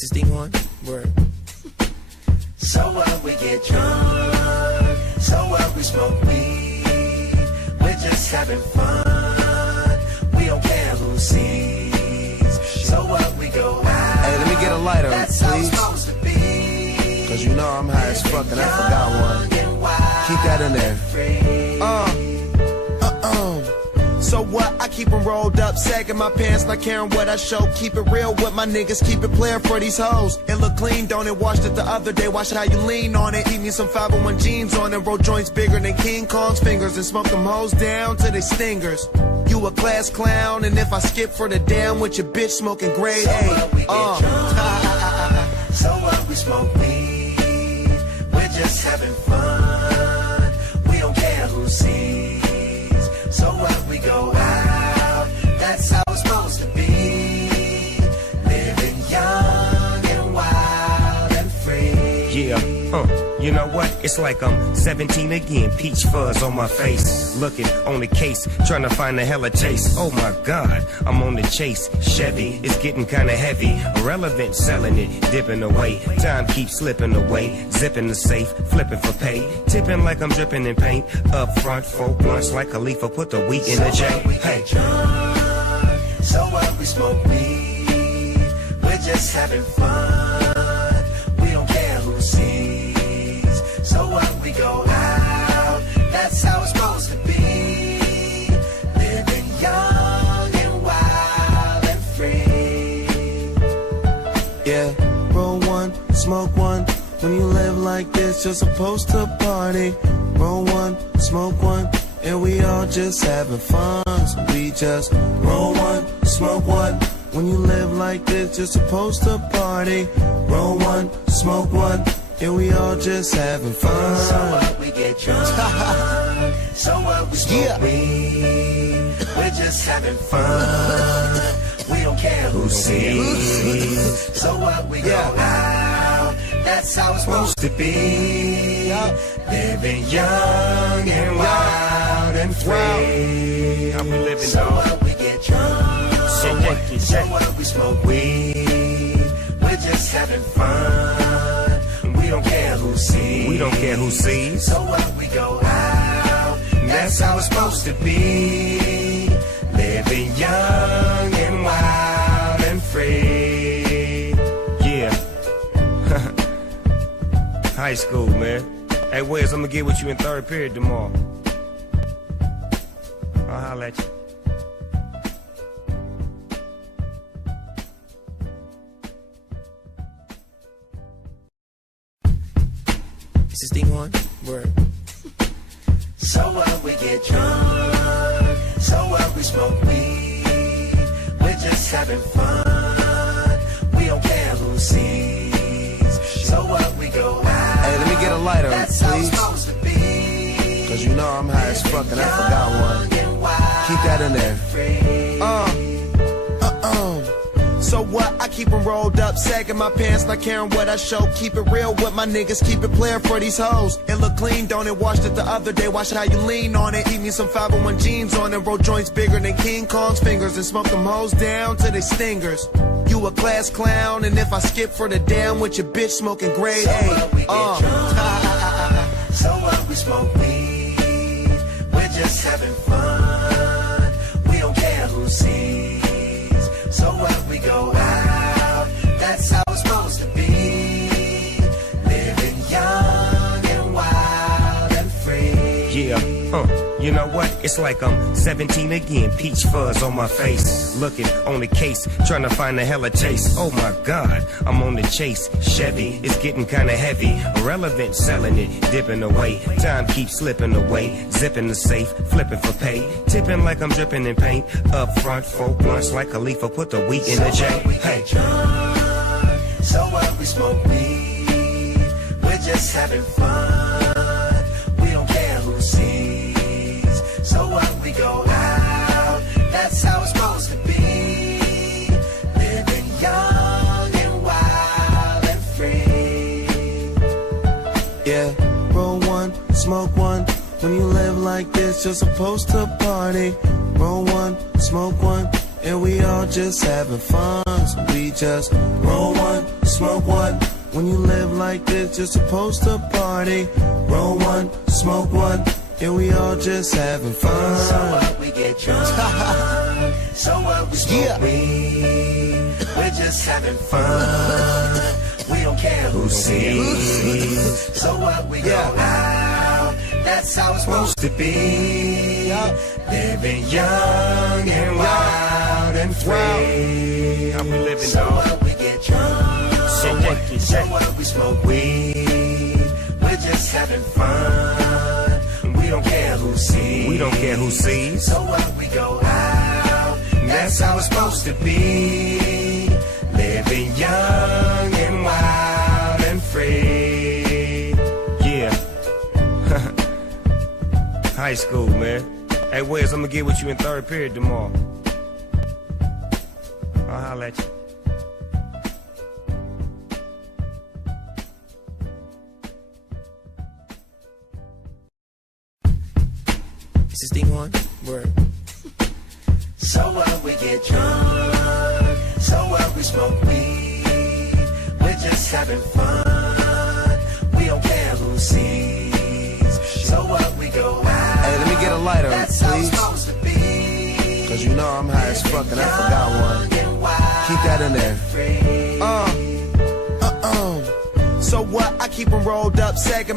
Is this thing on? Word. So what, we get drunk. So what, we smoke weed. We're just having fun. We don't care who sees. So what, we go out. Hey, let me get a lighter, That's please. how it's supposed to be. Cause you know I'm high as fuck and I forgot one. Keep that in there. So what? I keep them rolled up, sagging my pants, not caring what I show. Keep it real with my niggas, keep it player for these hoes. It look clean, don't it? Washed it the other day, watch how you lean on it. Eat me some 501 jeans on it, roll joints bigger than King Kong's fingers, and smoke them hoes down to they stingers. You a class clown, and if I skip for the damn with your bitch smoking grade So A. what, we get drunk. So what, we smoke weed. We're just having fun. We don't care who sees. So what, we go out. That's how it's supposed to be. Living young and wild and free. Yeah, you know what? It's like I'm 17 again, peach fuzz on my face. Looking on the case, trying to find a hella taste. Oh my God, I'm on the chase. Chevy, it's getting kinda heavy. Irrelevant, selling it, dipping away. Time keeps slipping away. Zipping the safe, flipping for pay. Tipping like I'm dripping in paint. Up front, 4 blunts like Khalifa, put the wheat in the J. Hey. So what, we smoke weed. We're just having fun. We don't care who sees. So what, we go out. That's how it's supposed to be. Living young and wild and free. Yeah, roll one, smoke one. When you live like this, you're supposed to party. Roll one, smoke one, and we all just having fun. So we just roll one, smoke one. When you live like this, you're supposed to party. Roll one, smoke one, and we all just having fun. So what, we get drunk. So what, we smoke weed. We're just having fun. We don't care who sees. So what, we go out. That's how it's supposed to be. Living young and wild and free. How we living, So dog? what, we get drunk. So what, So what, we smoke weed. We're just having fun. We don't care who sees. We don't care who sees. So what, we go out. That's how it's supposed to be. Living young and wild and free. Yeah. High school, man. Hey, Wes, I'm gonna get with you in third period tomorrow. I'll holler at you. Is this thing on? Word. So what, we get drunk. So what, we smoke weed. We're just having fun. We don't care who sees. So what, we go out. Hey, let me get a lighter, That's how it's please. supposed to be. Cause you know I'm high as fuck and I forgot one. Keep that in there. So what? I keep them rolled up, sagging my pants, not caring what I show. Keep it real with my niggas, keep it player for these hoes. It look clean, don't it? Washed it the other day, watch how you lean on it. Eat me some 501 jeans on it, roll joints bigger than King Kong's fingers, and smoke them hoes down to they stingers. You a class clown, and if I skip for the damn with your bitch smoking grade So A. what, we get drunk. So what, we smoke weed. We're just having fun. We don't care who sees. So what, we go out. That's how it's supposed to be. Living young and wild and free. Yeah, you know what? It's like I'm 17 again, peach fuzz on my face. Looking on the case, trying to find a hella taste. Oh my God, I'm on the chase. Chevy, it's getting kinda heavy. Irrelevant, selling it, dipping away. Time keeps slipping away. Zipping the safe, flipping for pay. Tipping like I'm dripping in paint. Up front, 4 blunts like Khalifa, put the wheat in the J. Hey. So what, we smoke weed. We're just having fun. We don't care who sees. So what, we go out. That's how it's supposed to be. Living young and wild and free. Yeah, roll one, smoke one. When you live like this, you're supposed to party. Roll one, smoke one, and we all just having fun. So we just roll one, smoke one. When you live like this, you're supposed to party. Roll one, smoke one, and we all just having fun. So what, we get drunk. So what, we smoke weed. We're just having fun. We don't care who sees. So what, we go out. That's how it's supposed to be. Living young and wild and free. How we living, So dog? what, we get drunk. So what, So what, we smoke weed. We're just having fun. We don't care who sees. We don't care who sees. So what, we go out. That's how it's supposed to be. Living young and wild and free. Yeah. High school, man. Hey, Wes, I'm gonna get with you in third period tomorrow. I'll holler at you. Is this thing on? Word. So what, we get drunk. So what, we smoke weed. We're just having fun. We don't care who sees. So what, we go out. Hey, let me get a lighter, That's how it's please. supposed to be. Cause you know I'm high as fuck and I forgot one. Keep that in there. So what? I keep them rolled up, sagging my